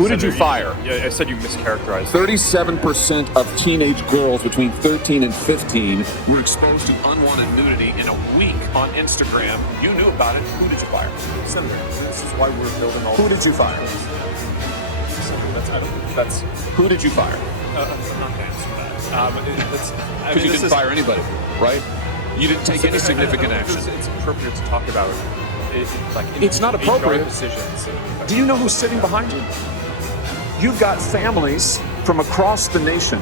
Who did you fire? Yeah, I said you mischaracterized. 37% of teenage girls between 13 and 15 were exposed to unwanted nudity in a week on Instagram. You knew about it. Who did you fire? Senator, this is why we're building all. Who did you fire? Who did you fire? I'm not going to answer that. Because you didn't fire anybody, right? You didn't take any significant action. It's appropriate to talk about it's not appropriate. Decisions. Do you know who's sitting behind you? You've got families from across the nation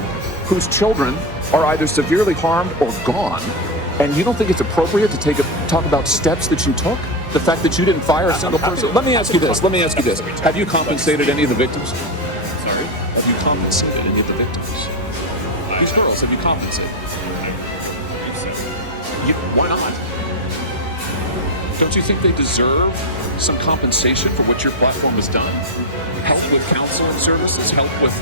whose children are either severely harmed or gone, and you don't think it's appropriate to talk about steps that you took? The fact that you didn't fire a single person? Let me ask you this. Have you compensated any of the victims? Sorry? Have you compensated any of the victims? These girls, have you compensated? Why not? Don't you think they deserve some compensation for what your platform has done? Help with counseling services, help with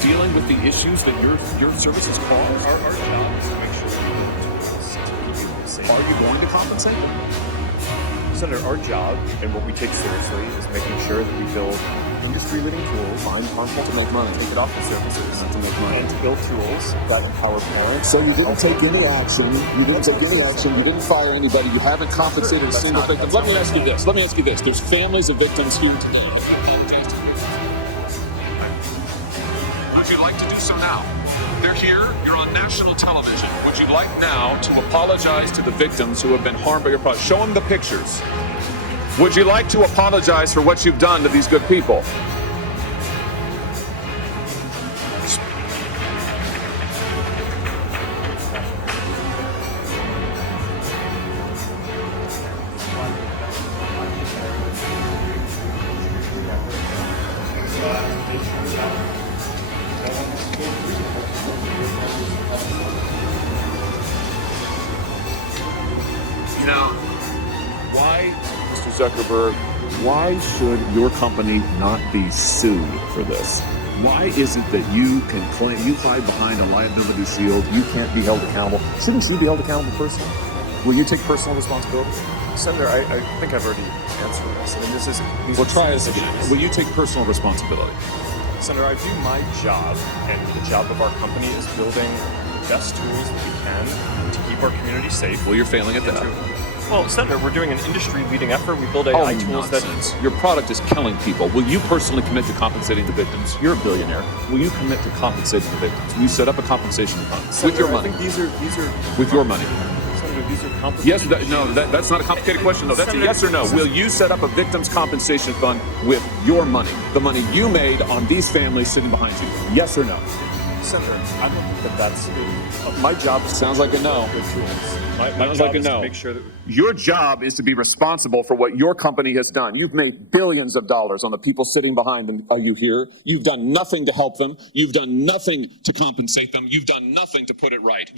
dealing with the issues that your services cause? Our job is to make sure that people safe. Are you going to compensate them? Senator, our job and what we take seriously is making sure that we build industry-leading tools, find harmful to make money, take it off the services, and to make money, and to build tools that empower parents. So you didn't take any action. You didn't fire anybody. You haven't compensated a single victim. Let me ask you this. There's families of victims who apologize to victims. Would you like to do so now? They're here. You're on national television. Would you like now to apologize to the victims who have been harmed by your product? Show them the pictures. Would you like to apologize for what you've done to these good people? You know, why, Mr. Zuckerberg, why should your company not be sued for this? Why is it that you can claim, you hide behind a liability shield, you can't be held accountable? Shouldn't you be held accountable personally? Will you take personal responsibility? Senator, I think I've already answered this. I mean, this is... Well, try this again. Will you take personal responsibility? Senator, I view my job and the job of our company is building the best tools that we can to keep our community safe. Well, you're failing at that. Well, Senator, we're doing an industry-leading effort. We build AI tools nonsense. Your product is killing people. Will you personally commit to compensating the victims? You're a billionaire. Will you commit to compensating the victims? Will you set up a compensation fund with your money? I think these are with your money. Senator, these are complicated. Yes, that's not a complicated question, though. That's a yes or no. Will you set up a victims compensation fund with your money, the money you made on these families sitting behind you? Yes or no? Senator, I don't think that's my job. Sounds like a no. My job is to make sure that your job is to be responsible for what your company has done. You've made billions of dollars on the people sitting behind them. Are you here? You've done nothing to help them. You've done nothing to compensate them. You've done nothing to put it right.